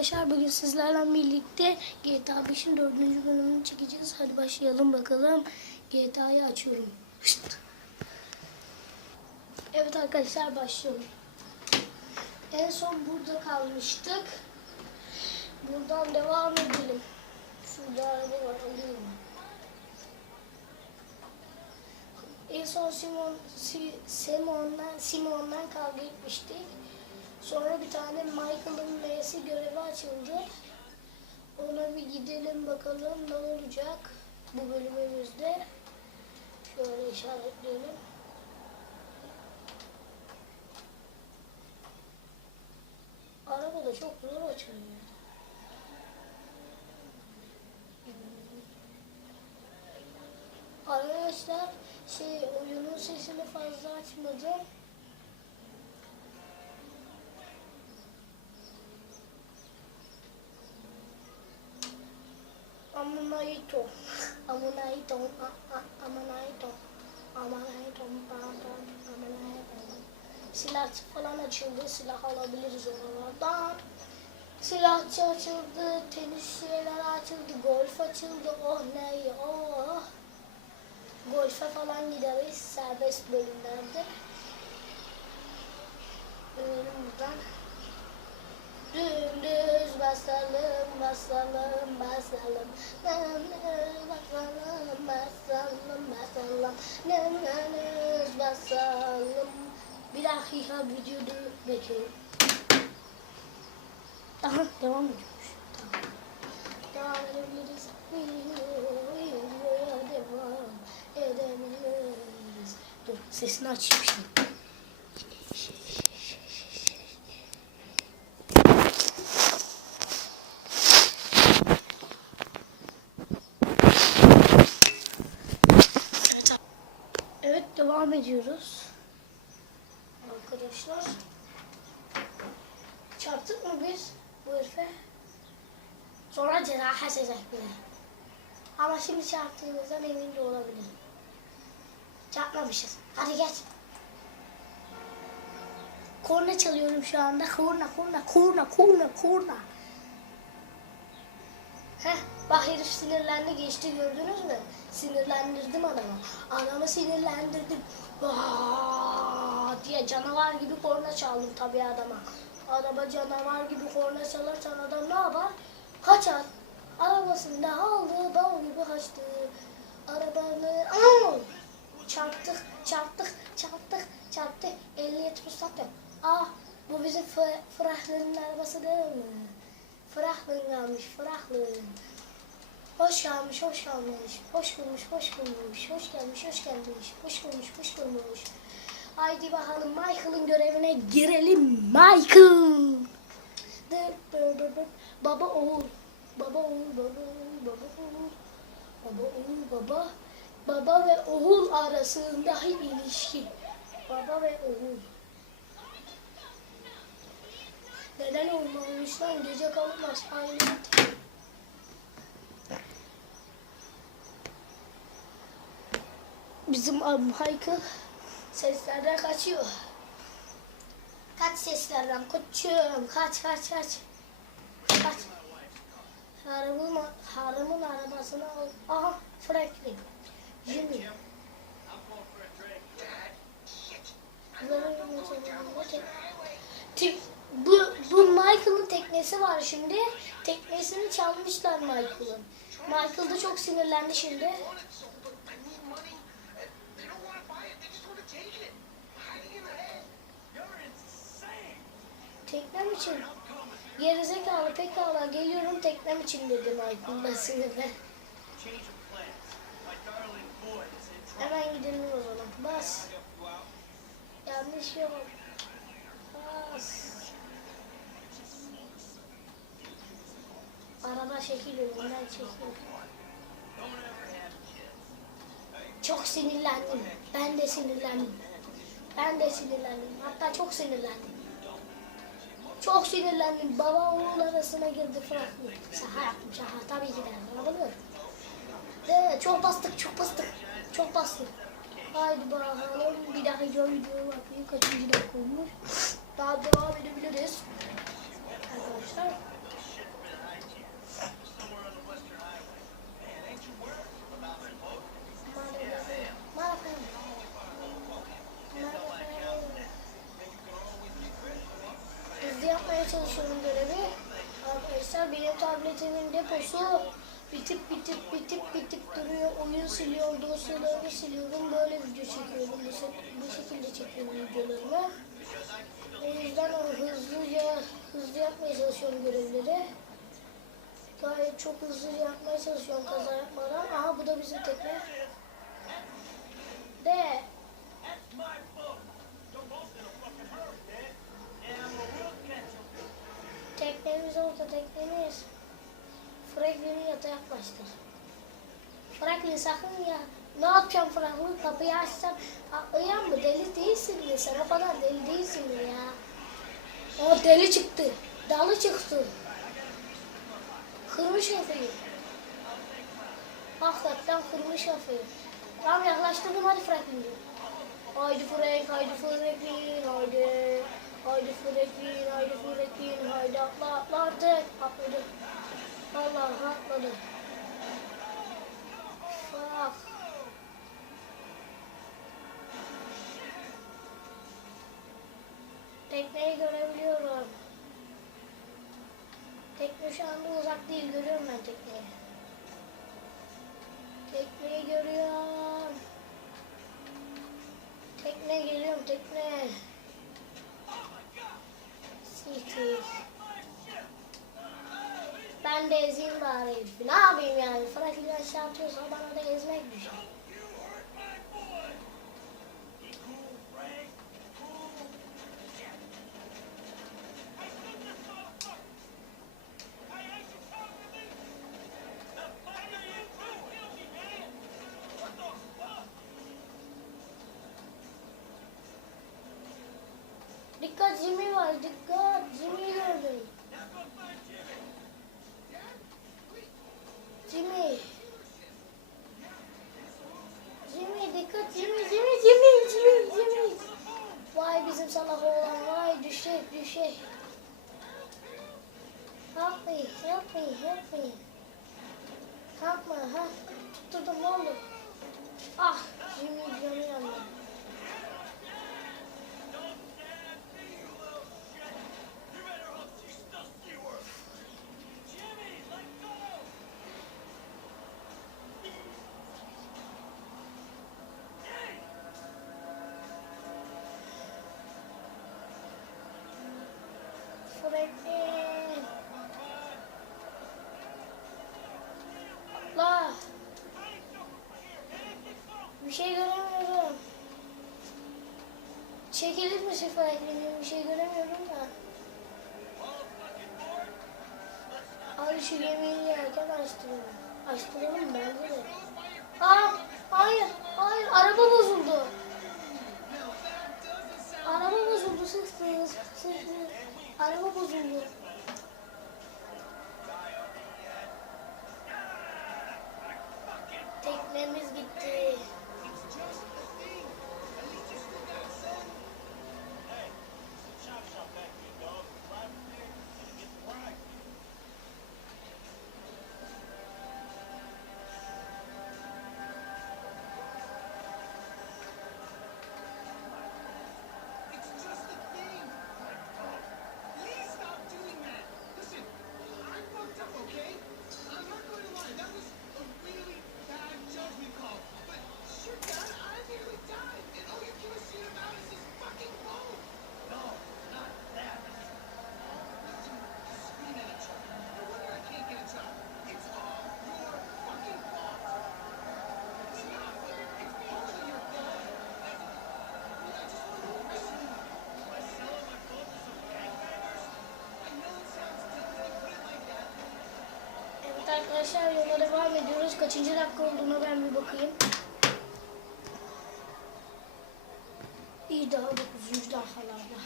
arkadaşlar, bugün sizlerle birlikte GTA 5'in 4. bölümünü çekeceğiz. Hadi başlayalım bakalım. GTA'yı açıyorum. Evet arkadaşlar, başlayalım. En son burada kalmıştık. Buradan devam edelim. Şurada araba var, alayım. En son Simon'la kavga etmiştik. Sonra bir tane Michael'ın M'si görevi açıldı. Ona bir gidelim bakalım ne olacak bu bölümümüzde. Şöyle işaretleyelim. Araba da çok zor açılıyor. Arkadaşlar oyunun sesini fazla açmadım. Amunaito. Silah falan açıldı. Silah alabiliriz oralardan. Silahçı açıldı. Tenis şeyler açıldı. Golf açıldı. Oh ne oh. Golfe falan gideriz. Serbest bölümlerde. Buradan. Dümdüz basalım. Dümdüz basalım. Bir dakika videoda bekleyin. Aha, devam ediyormuş. Tamam. Devam edebiliriz. Devam edebiliriz. Dur, sesini açayım şimdi. Evet, devam ediyoruz. Arkadaşlar. Çarptık mı biz bu herife? Sonra ceza kesecek bile. Ama şimdi çarptığımızdan emin de olabilirim. Çarpmamışız. Hadi geç. Korna çalıyorum şu anda. Korna. Heh, bak herif sinirlendi, geçti, gördünüz mü? Sinirlendirdim adamı. Adamı sinirlendirdim. Vaa diye canavar gibi korna çaldım tabii adama. Adama canavar gibi korna çalarsan adam ne yapar? Kaçar. Arabasını aldı, dal gibi kaçtı. Arabanı çarptık. 50'ye ruhsat yok. Ah, bu bizim Franklin'in arabası değil mi? Franklin gelmiş. Hoş gelmiş. Hoş bulmuş. Haydi bakalım Michael'ın görevine girelim. Michael. Baba ve oğul arasındaki ilişki. Baba ve oğul. Neden olmamış lan? Gece kalmaz. Aynen. Bizim Michael seslerden kaçıyor. Kaç seslerden koçum. Kaç. Harımın arabasını al. Aha, Franklin. Jimmy. Bu Michael'ın teknesi var şimdi. Teknesini çalmışlar Michael'ın. Michael da çok sinirlendi şimdi. Teknem için. Gerizekalı pekala geliyorum teknem için dedi Michael'da sinirle. Hemen gidelim o zaman. Bas. Yanlış yok. Bas. Araba çekiliyor. Bunlar çekiliyor. Çok sinirlendim. Ben de sinirlendim. Hatta çok sinirlendim. Baba oğul arasına girdi Franklin. Şaka yaptım. Tabii ki de. Olabilir. Çok bastık. Haydi bakalım. Bir daha videoya bakayım. Kaçıncı dakika olmuş. Daha devam edebiliriz. Arkadaşlar. hızlı yapmaya çalışıyorum görevi. Arkadaşlar benim tabletimin deposu bitip duruyor. Oyun siliyorum, dosyalarını siliyorum. Böyle video çekiyorum. Bu şekilde çekiyorum videolarımı. O yüzden hızlı yapmaya çalışıyorum görevleri. Gayet çok hızlı yapmaya çalışıyorum kaza yapmadan. Aha bu da bizim tekne. De. Teknemiz orada, teknemiz. Franklin'in yatağa yaklaştır. Franklin sakın ya. Ne yapacağım Franklin? Kapıyı açsam atlayan mı? Deli değilsin ya. Sen o kadar deli değilsin ya. O deli çıktı. Dalı çıktı. Kırmış kafayı. Hakikaten kırmış kafayı. Tamam yaklaştırdım hadi Franklin. Haydi Frank, haydi Franklin, haydi. Haydi Franklin, haydi Franklin, haydi atla artık. Atladı. Vallahi atladı. Bak. Tekneyi görebiliyorum. Tekne şu anda uzak değil, görüyorum ben tekneyi. Tekneyi görüyorum. Tekne geliyorum, tekne. Siktir. Ben de ezeyim bari. Ne yapayım yani? Franklin aşağı atıyorsa bana da ezmek düşer. Dikkat Jimmy var, dikkat. Jimmy'yi gördüm. Jimmy. Jimmy dikkat, Jimmy. Vay bizim salak oğlan, vay düşecek. Help me. Kalkma, ha. Tutturdum, ne oldu? Ah, Jimmy canı yandı. Franklin. Atla. Bir şey göremiyorum. Çekilir misin Franklin'in? Bir şey göremiyorum da. Hadi şu gemiyi yerken açtıralım bence de. Aa, hayır. Araba bozuldu. Sıktı. Araba bozuldu. Teknemiz gitti. Arkadaşlar yola devam ediyoruz. Kaçıncı dakika olduğuna ben bir bakayım. İyi daha 9. dakikalarda.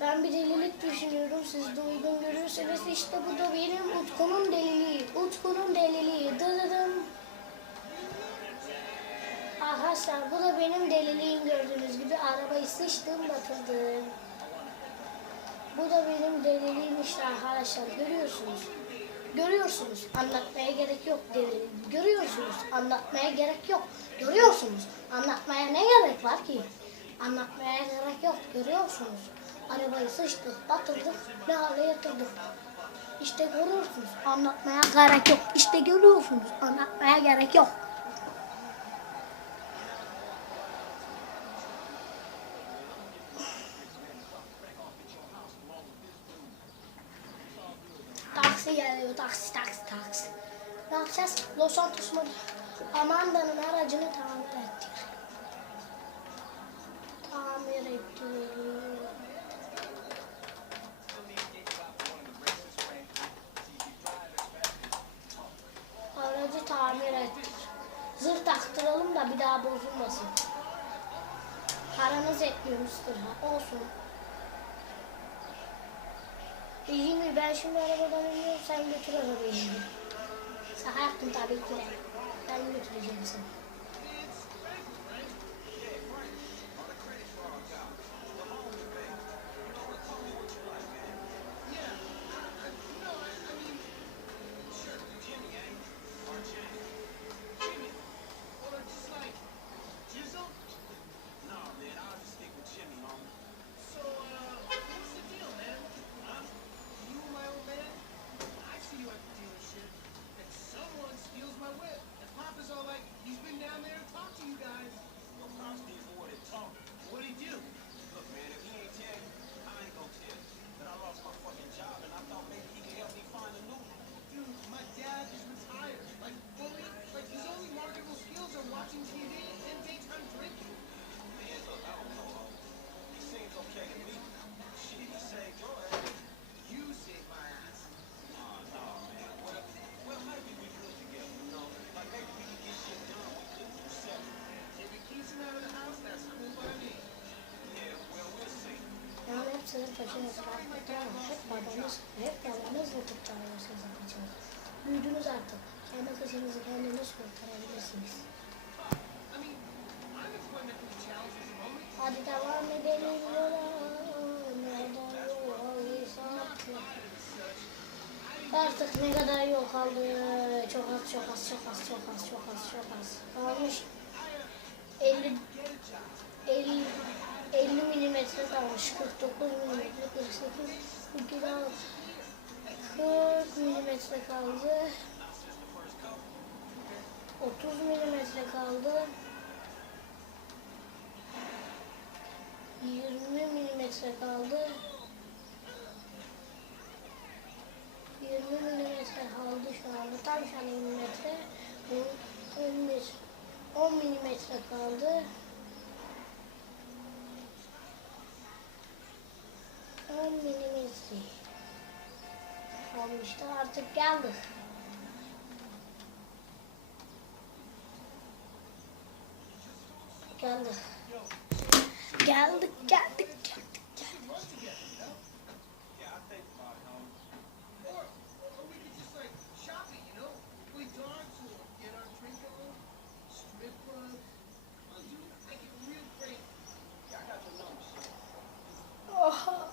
Ben bir delilik düşünüyorum. Siz de uygun görürseniz işte bu da benim Utku'nun deliliği. Dıdıdım. Arkadaşlar bu da benim deliliğim gördüğünüz gibi. Arabayı sıçtım batırdım. Bu da benim deliliğim işte arkadaşlar. Görüyorsunuz. Anlatmaya gerek yok. Görüyorsunuz. Anlatmaya gerek yok. Görüyorsunuz. Anlatmaya ne gerek var ki? Anlatmaya gerek yok. Görüyorsunuz. Arabayı sıçtık, batırdık, ne hale yatırdık. İşte görüyorsunuz, anlatmaya gerek yok. İşte görüyorsunuz, anlatmaya gerek yok. Taksi geliyor, taksi. Ne yapacağız? Los Santos mu? Amanda'nın aracını tamir ettik. Aracı tamir ettik. Zırh taktıralım da bir daha bozulmasın. Paranız etmiyor zırha. Olsun. İyi mi? Ben şimdi arabadan iniyorum. Sen götür arabayı. Şaka yaptım tabii ki de. Ben götüreceğim seni. Sizin başınız rahatlıkla ama hep babanızla kurtarıyorsunuz yapacağız. Büyüdünüz artık. Kendi kızınızı kendiniz kurtarabilirsiniz. Hadi devam edelim yola. Nereden yol aldıysak. Artık ne kadar yol kaldı? Çok az. Kalmış 50 milimetre kalmış, 49 milimetre, 48, 40 milimetre kaldı, 30 milimetre kaldı, 20 milimetre kaldı, 20 milimetre kaldı şu anda, tam şu an milimetre, 10 milimetre kaldı. 10 milimetre olmuştu, artık geldik. Geldik. Oha.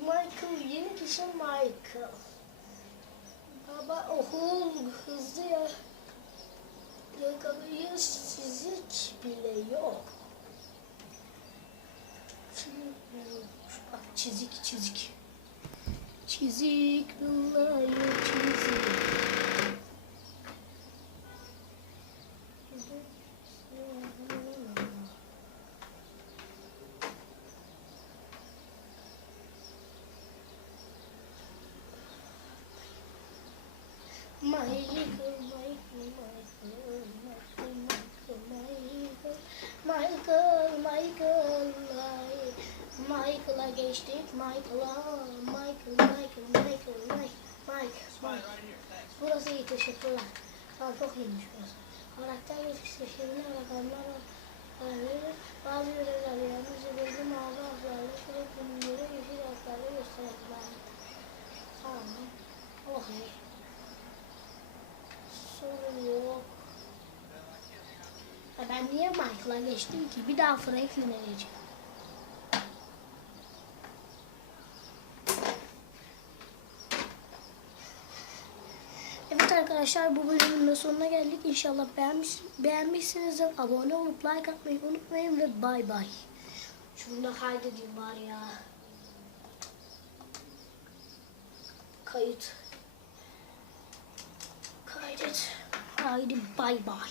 Michael, yeni kişi Michael. Baba hızlı ya. Yakalıyor, çizik bile yok. Bak çizik. Çizik, Michael'a geçtik. Mike. Burası iyi, teşekkürler. Tamam, çok iyiymiş burası. Karakter geliştirişlerine bakanlar var. Bazı görevler yalnızca belli mağaza haklarını sürekli bilgileri yeşil haklarını gösterirler. Tamam. Okey. Sorun yok. Ben niye Michael'a geçtim ki? Bir daha Franklin'e geçeceğim. Evet arkadaşlar, bu bölümün de sonuna geldik. İnşallah beğenmişsinizdir. Abone olup like atmayı unutmayın ve bay bay. Şunu da kaydedeyim bari ya. Kayıt. Kaydet. Haydi bay bay.